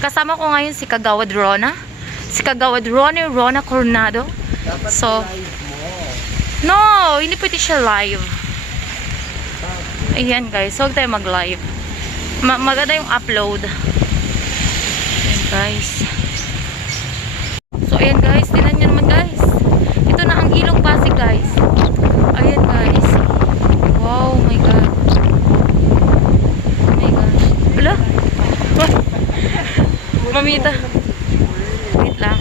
Kasama ko ngayon si Kagawad Rona. Si Kagawad Rona Coronado. Dapat So, live mo. no, hindi pwede siya live. Ayan guys, huwag tayo mag-live. Maganda yung upload. Ayan guys. So ayan guys, tingnan nyo naman guys. Ito na ang Ilog Pasig guys. Ayan guys. Wow, my god. Oh my gosh. Wala? Mamita. Wait lang.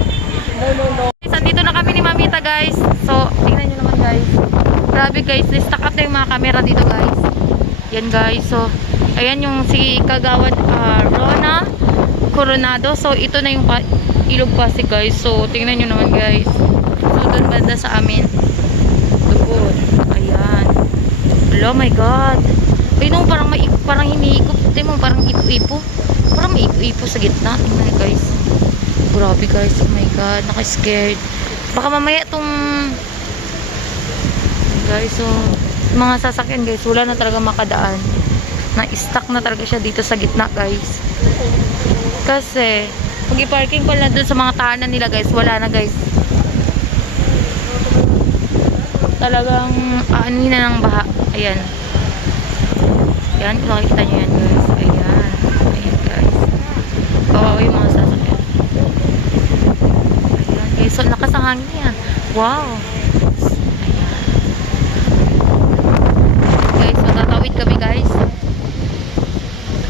Guys, andito na kami ni Mamita guys. So, tingnan nyo naman guys. Grabe guys, stack up na yung mga camera dito guys. Yan guys. So, ayan yung si Kagawad Rona Coronado. So, ito na yung Ilog Pasig guys. So, tingnan nyo naman guys. So, doon banda sa amin. Doon. Ayan. Oh my god. Ay no, parang hiniikot. Tingnan mo, parang ipo-ipo. Parang may ipo-ipo sa gitna. Tingnan nyo guys. Grabe guys. Oh my god. Naka-scared. Baka mamaya itong guys, so mga sasakyan guys, wala na talaga makadaan. Na-stuck na talaga siya dito sa gitna guys. Kasi pag i-parking pala doon sa mga tahanan nila guys, wala na guys. Talagang aanin na ng baha. Ayan. Ayan, kung nakikita nyo yan guys. Ayan. Ayan guys. Kawawa yung mga sasakyan. Ayan guys, so lakas ang hangin yan. Wow. Tatawid kami guys.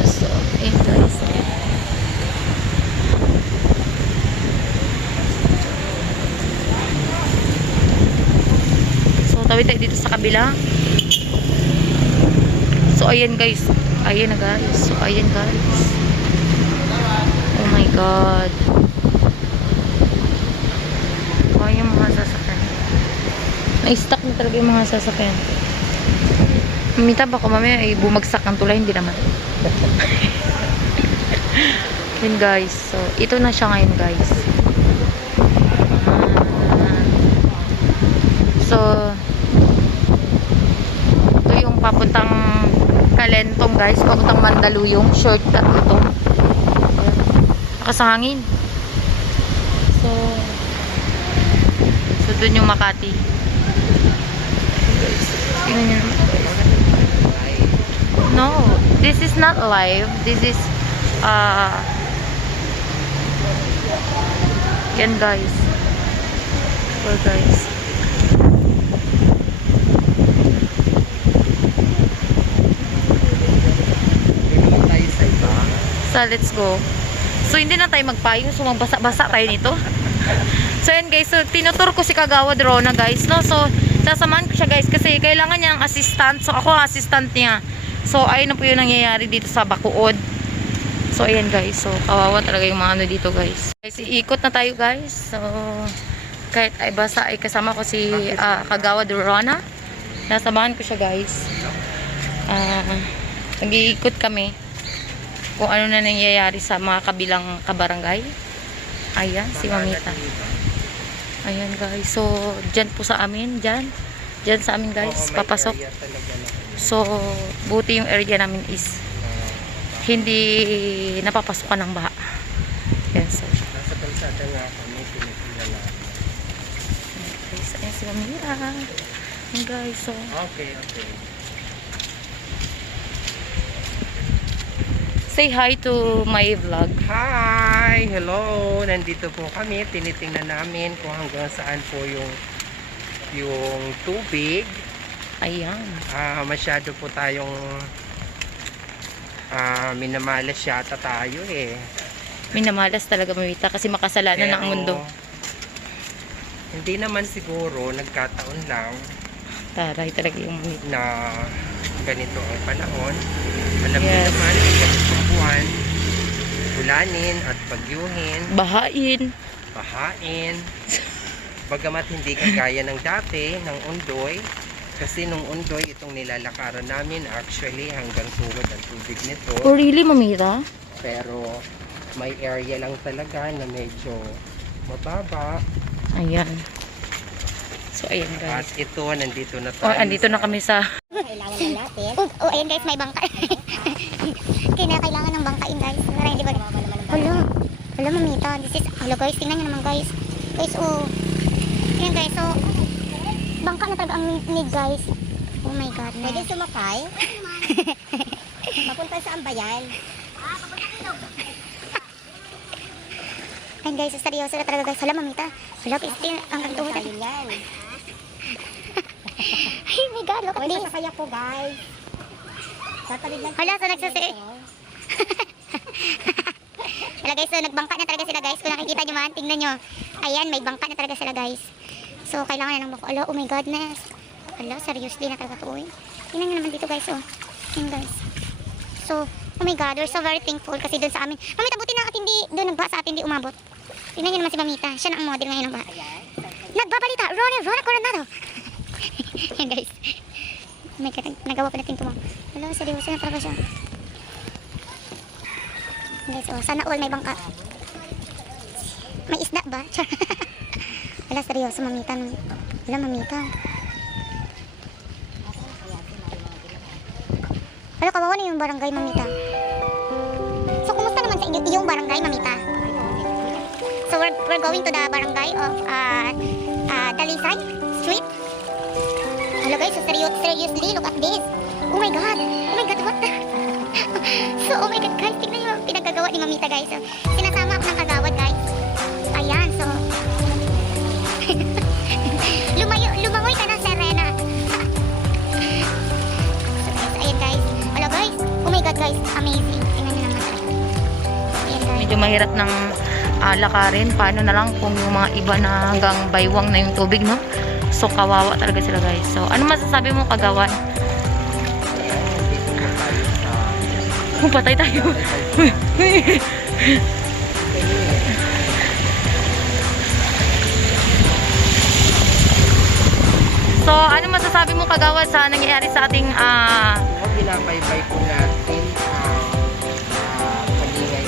So, ayun guys. So, tawid tayo dito sa kabila. So, ayan guys. Ayan na guys. So, ayan guys. Oh my god. Oh, yung mga sasakyan. Na-stuck na talaga yung mga sasakyan. Mamita, baka mamaya ay bumagsak ang tulay, hindi naman. Yun guys. So, ito na siya ngayon guys. So, ito yung papuntang Kalentong guys. Papuntang Mandaluyong. Shortcut ito. Nakasangin. So, dun yung Makati. Tingnan nyo naman. No, this is not live. This is yan guys. So guys. Tayo sa iba. So let's go. So hindi na tayo magpayong, so magbasa-basa tayo nito. So yan guys, so tinutur ko si Kagawad Rona guys, no? So sasamahan ko siya guys kasi kailangan niya ng assistant. So ako ang assistant niya. So, ayun na po yung nangyayari dito sa Bacood. So, ayan guys. So, kawawa talaga yung mga ano dito guys. Guys, iikot na tayo guys. So, kahit ay basa ay kasama ko si Kagawad Rona. Nasamahan ko siya guys. Nag-iikot kami kung ano na nangyayari sa mga kabilang kabarangay. Ayan, si Mamita. Ayan guys. So, dyan po sa amin. Dyan sa amin guys. Papasok. So, buti yung area namin is hindi napapasukan ng baha. Yan, so. Nasa kalsada nga kami, pinagkilala. Guys, ayan si Mamira. Ayan guys, so. Okay. Say hi to my vlog. Hi! Hello! Nandito po kami. Tinitingnan namin kung hanggang saan po yung tubig. Ayan. Masyado po tayong minamalas yata tayo eh. Minamalas talaga Mamita kasi makasalanan ng mundo. Hindi naman siguro, nagkataon lang Taray talaga yung Mamita. na ganito ang panahon. Alam niyo Yes. naman, ganitong buwan, ulanin at bagyuhin, bahain. Bagamat hindi kagaya ng dati, ng Ondoy, kasi nung Ondoy, itong nilalakaran namin, actually hanggang tuhod ang tubig nito. Oh really Mamita? Pero may area lang talaga na medyo mababa. Ayan. So ayan At guys. ito, nandito na Oh, tayo. andito na kami sa Kailangan na natin. Ayan guys, may bangka. Kailangan ng bangkain guys. Para hindi ba... Hala. Hello, mamita. This is, hello guys, tingnan nyo naman guys. Guys, oh. Ayan guys, so, bangka na talaga ang need guys. Oh my god. Pwede sumakay? Papunta sa Ambayan. Ayan guys, so, seryoso na talaga guys. Hala, mamita. Hala, guys, ang kantuho Tayo yan. Ay my god, look at Pwede this. sakay ako guys. Tatawid lang. Hala, so nagsasi... Hala guys, so nagbangka na talaga sila guys. Kung nakikita nyo man, tingnan nyo. Ayan, may bangka na talaga sila guys. So, kailangan na ng bako. Hala, oh my godness. Hala, seriously na talaga to. Tingnan nyo naman dito guys, oh. Ayan guys. So, oh my god, we're so very thankful kasi doon sa amin. Mamita, buti na at hindi doon nagbaha sa atin, hindi umabot. Tingnan nyo naman si Mamita. Siya na ang model ngayon ng baha. Nagbabalita, Rona Coronado. Ayan guys. May nagawa pa natin ito mo. Hala, seryoso na talaga siya. Guys, oh, sana all may bangka. May isda ba? Wala, seryoso, Mamita. Wala, Mamita. Wala, kawawa na yung barangay, Mamita. So, kumusta naman sa iyong barangay, Mamita? So, we're going to the barangay of Dalisay Street. Hello guys, so seriously, look at this. Oh my god, what the? So, oh my god guys, tignan nyo pinagkagawa ni Mamita guys. So, sinasama ako ng kagawad guys. Ayan, so lumangoy ka na, Serena. So guys, ayan guys. Hello guys, oh my god guys, amazing. Tingnan nyo naman talaga. Ayan guys. Medyo mahirap ng lakarin. Paano na lang kung yung mga iba na hanggang baywang na yung tubig, no? So, kawawa talaga sila guys. So, ano masasabi mo, kagawan? Patay tayo. So, ano masasabi mo, kagawan, sa nangyayari sa ating Binabaybay po natin Kalingay.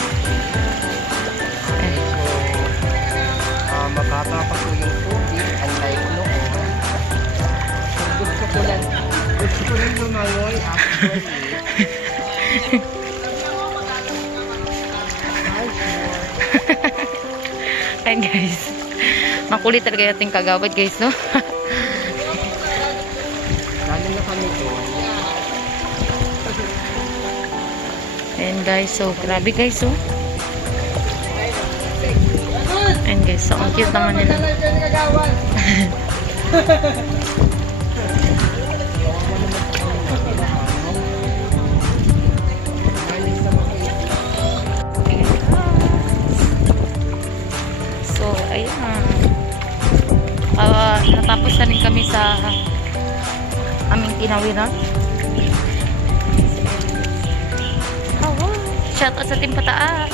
Mababa pa po yung tubig, unlike noon. Gusto ko rin lumangoy actually. Ayan guys. Makulit talaga yung ating kagawad guys, no? Lalo na kami doon. Ayan guys, so grabe guys, so. Ayan guys, so ang cute naman nila. So, ayun na. Natapos na rin kami sa aming tinawiran. Shout out sa Team Pataas.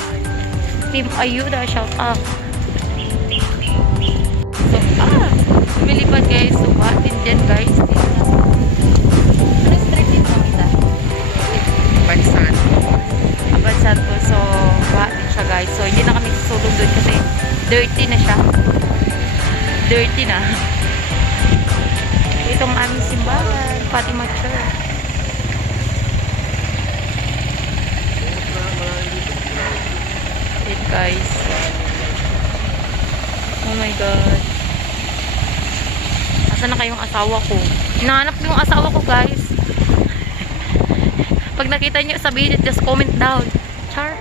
Team Ayuda, shout out. So, lumilipad guys. So, din dyan guys. Ano street dito kita? Bansan. Abansan po. So, din siya guys. So, hindi na kami susulong doon kasi dirty na siya. Dirty na. Itong aming simbahan. Fatima Church. It guys. Oh my god. Asan na kayong asawa ko? Hinahanap ko yung asawa ko guys. Pag nakita niyo, sabihin niyo, just comment down. Char.